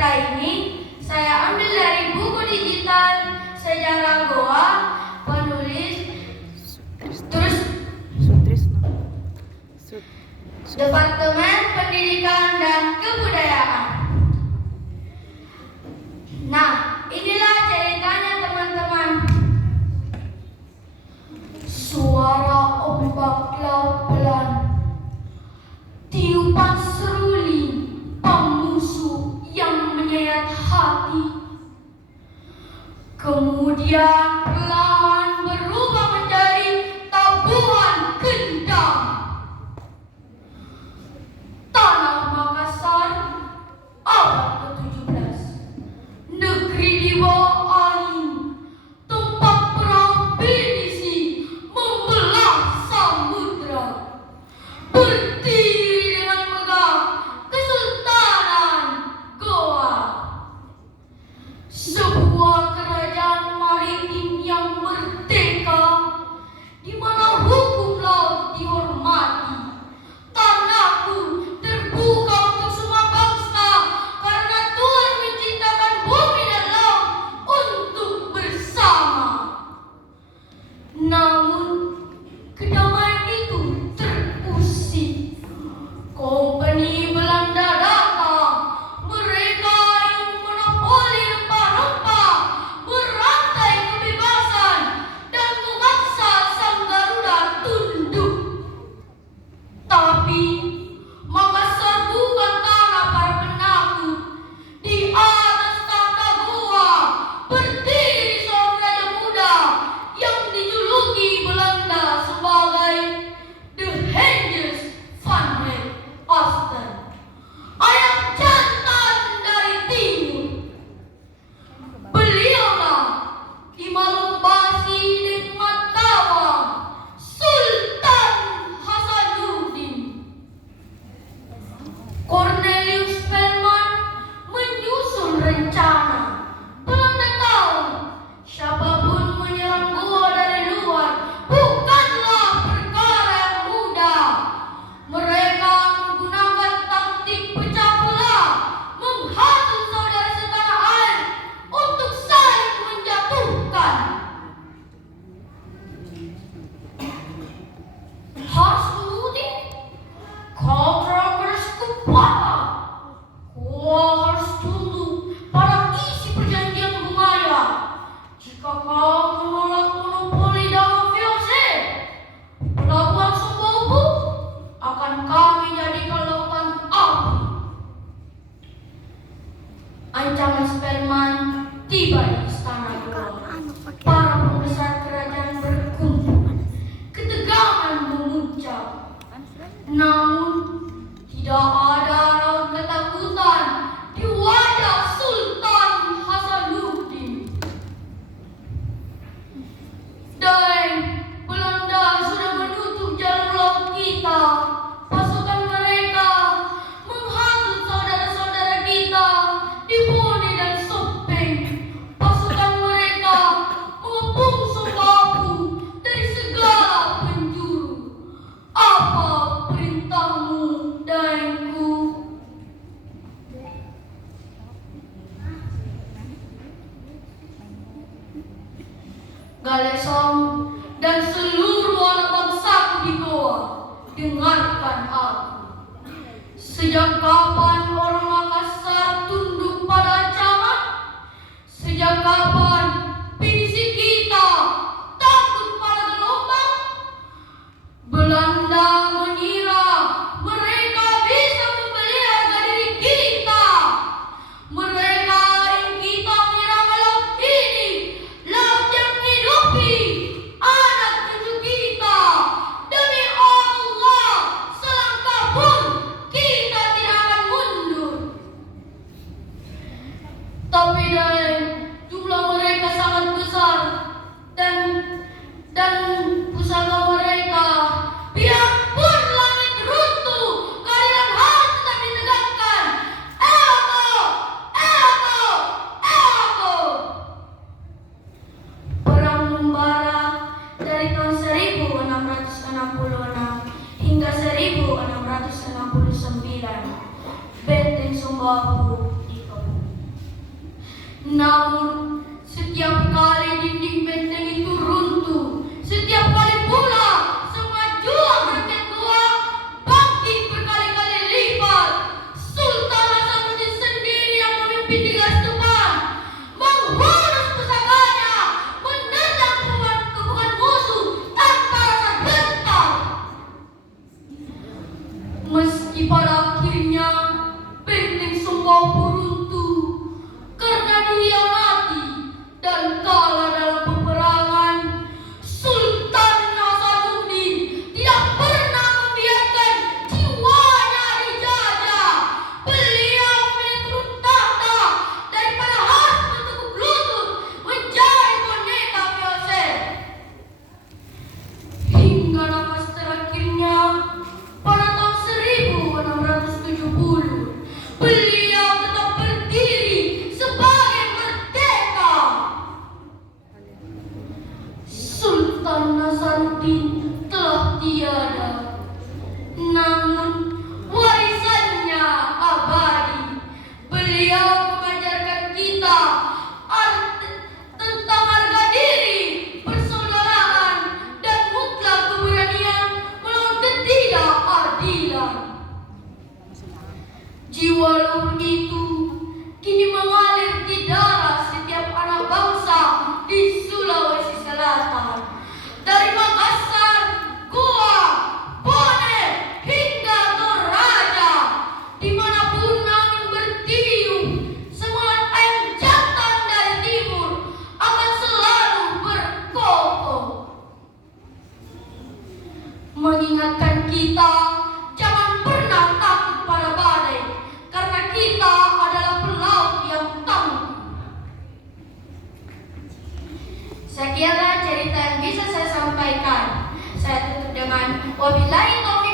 cerita ini saya ambil dari buku digital Sejarah Goa, penulis Departemen Pendidikan dan Kebudayaan. Nah, inilah ceritanya teman-teman. Suara ombak laut pelan, tiupan seruling pemusuh yang menyayat hati, kemudian perlahan berubah menjadi tabuhan gendang. Tanah Makassar, abad ke-17, negeri di bawah angin, tempat perang pinisi membelah samudra, berdiri dengan megah Kesultanan Goa, sebuah kerajaan maritim yang merdeka, di mana hukum laut dihormati. Tanahku terbuka untuk semua bangsa karena Tuhan menciptakan bumi dan laut untuk bersama. Namun kedamaian itu terusik. Kompeni Belanda datang. Mereka yang monopoli rempah-rempah, berantai kebebasan, dan memaksa sang Garuda tunduk. Tapi Makassar bukan tanah para penakut. Di atas tata Goa berdiri seorang raja muda yang dijuluki Belanda sebagai The Hendrik van het Oosten, ayam jantan dari timur. Beliaulah di Malumbasi dan Matawang, Sultan Hasanuddin. Cornelius Spelman menyusun rencana. Belanda tahu siapapun menyerang Goa dari luar bukanlah perkara yang mudah. Mereka menggunakan taktik pecah belah, menghasut saudara setanah air untuk saling menjatuhkan. Hasanuddin, kau terlalu kepala. Kau harus tunduk pada isi perjanjian Bungaya. Jika kau menolak monopoli dalam VOC, pelabuhan Sumbawa akan kami jadikan lautan api. Ancaman Spelman tiba di istana Goa. Para pembesar kerajaan berkumpul. Ketegangan memuncak. Namun tidak ada raut ketakutan di wajah Sultan Hasanuddin. Dan Belanda sudah menutup jalur laut kita. Pasukan mereka menghasut saudara-saudara kita di Bone dan Sopeng. Pasukan mereka mengepung Sumbawa dari segala penjuru. Apa perintahmu, Daengku? Galesong dan seluruh anak bangsaku di Goa, dengarkan aku. Sejak kapan orang Makassar tunduk pada ancaman? Sejak kapan pinisi kita takut pada gelombang? Belanda mengira mereka bisa memelihara diri kita. Mereka yang kita menyerang laut ini, laut yang hidupi anak cucu kita. Demi Allah, selangkah pun kita tidak akan mundur. Tapi jumlah mereka sangat besar dan pusaka mereka, biarpun langit runtuh, keadilan harus tetap ditegakkan. Ego, ego, ego. Perang membara dari tahun 1666 hingga 1669. Benteng Sumbawa dikepung. Namun, setiap kali dinding benteng itu runtuh, setiap kali pula semua juang rakyat tua bangkit berkali-kali lipat. Sultan Hasanuddin sendiri yang memimpin di garis depan, menghunus pusakanya, menendang kebukan musuh tanpa rasa gentar. Meski pada akhirnya benteng Sumbawa runtuh karena dikhianati dan kalah dalam peperangan, Sultan Hasanuddin tidak pernah membiarkan jiwanya dijajah. Beliau memilih turun tahta daripada harus bertekuk lutut menjadi boneka VOC. Hingga nafas terakhirnya pada tahun 1670, beliau tetap berdiri sebagai merdeka. Sultan Hasanuddin telah tiada, namun warisannya abadi. Beliau mengajarkan kita tentang harga diri, persaudaraan, dan mutlak keberanian melawan ketidakadilan. Jiwa luhur itu kini mengalir di darah setiap anak bangsa di Sulawesi Selatan. Dari Makassar, Goa, Bone, hingga Toraja, dimanapun angin bertiup, semangat ayam jantan dari timur akan selalu berkokoh, mengingatkan kita jangan pernah takut pada badai, karena kita adalah pelaut yang tangguh. Sekianlah cerita yang bisa saya sampaikan. Saya tutup dengan wabillahi taufiq